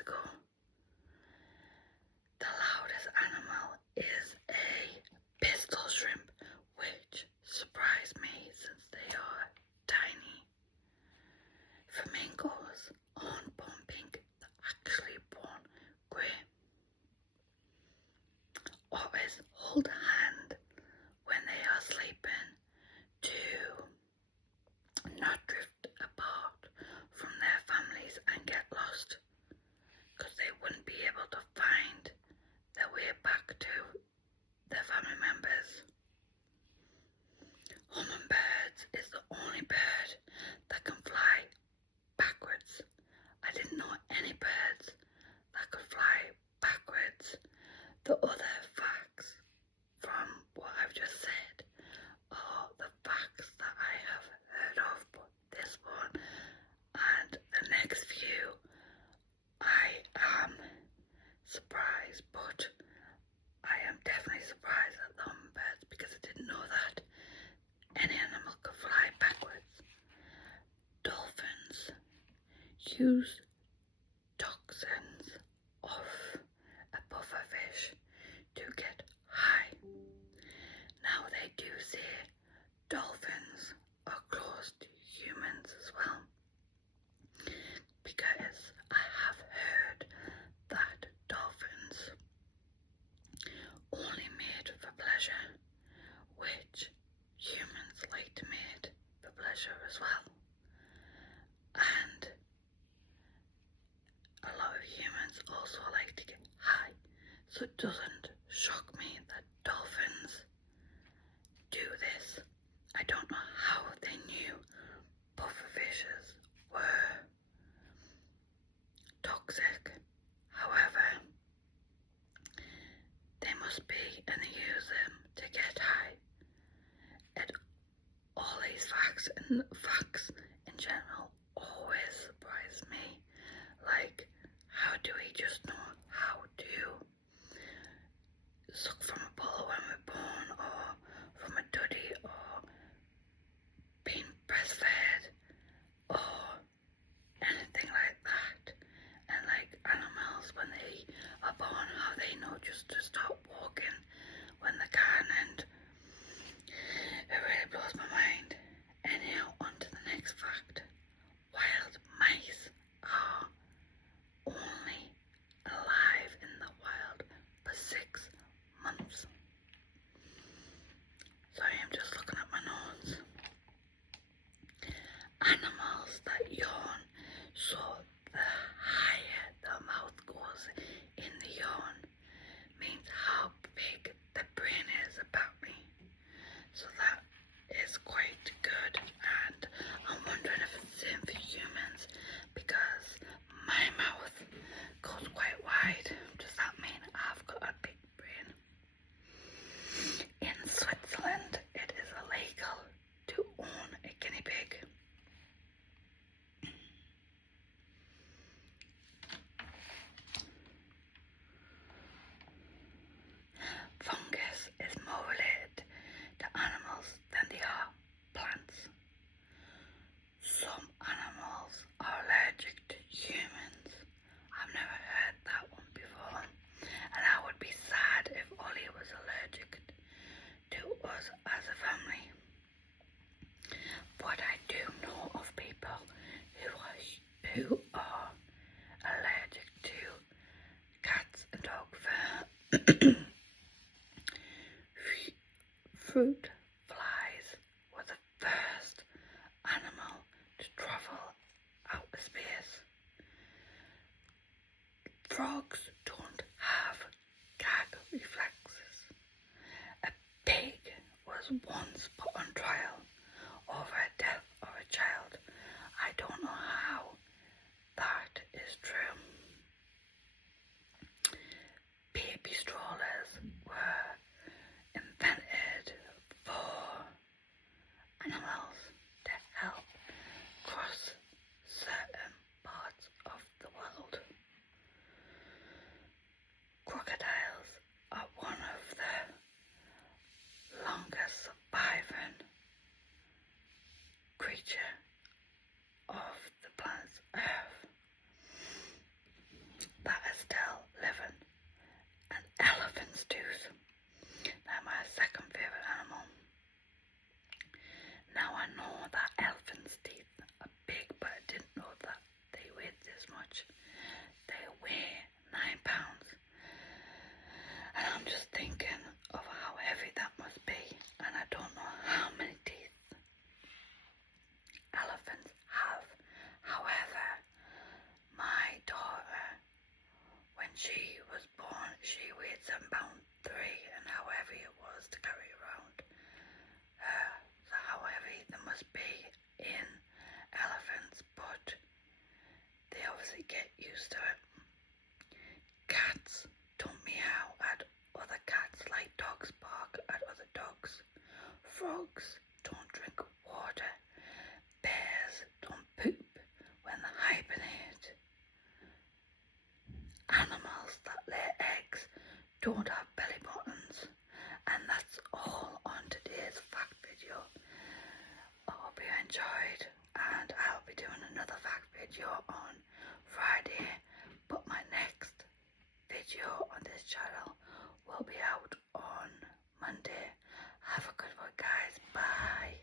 ago. The loudest animal is a pistol shrimp, which surprised me since they are tiny. Flamingos aren't born pink, they're actually born grey. Always hold a hand when they are sleeping to not drift apart from their families and get lost, because they wouldn't be able to find their way back to their family members. Hummingbirds is the only bird that can fly backwards. I didn't know any birds that could fly backwards. The other facts from what I've just said are the facts that I have heard of, but this one and the next few I am surprised, but I am definitely surprised at the hummingbirds because I didn't know that any animal could fly backwards. Dolphins use toxins off a pufferfish to get high. Now they do say dolphins are close to humans as well, because I have heard that dolphins only mate for pleasure, which humans like to mate for pleasure as well. And a lot of humans also like to get high, so it doesn't shock me that dolphins do this. I don't know how they knew pufferfishes were toxic. However, they must be, and they use them to get high. And all these facts in general always surprise me. Like, how do we just know how to suck from a bottle when we're born, or from a duddy, or being breastfed, or anything like that? And like animals, when they are born, how they know just to stop walking when they can, and it really blows my mind. Anyhow, on to the next fact. Wild mice are only alive in the wild for 6 months. Sorry, I'm just looking at my notes. Animals that yawn, so the higher the mouth goes in the yawn, means how big the brain is about me. So that is quite good, and I'm wondering if it's the same for humans, because my mouth goes quite wide. Does that mean I've got a big brain? In Switzerland, it is illegal to own a guinea pig. Fungus is more related to animals than they are plants. Some animals are allergic to humans. I've never heard that one before, and I would be sad if Ollie was allergic to us as a family. But I do know of people who are allergic to cats and dog fur. Fruit flies were the first animal to travel outer space. Frogs don't have gag reflexes. A pig was once put on trial over a death of a child. I don't know how that is true. Baby strollers were invented for animals to help cross certain parts of the world. Crocodiles are one of the longest surviving don't have belly buttons. And that's all on today's fact video. I hope you enjoyed, and I'll be doing another fact video on Friday, but my next video on this channel will be out on Monday. Have a good one, guys. Bye.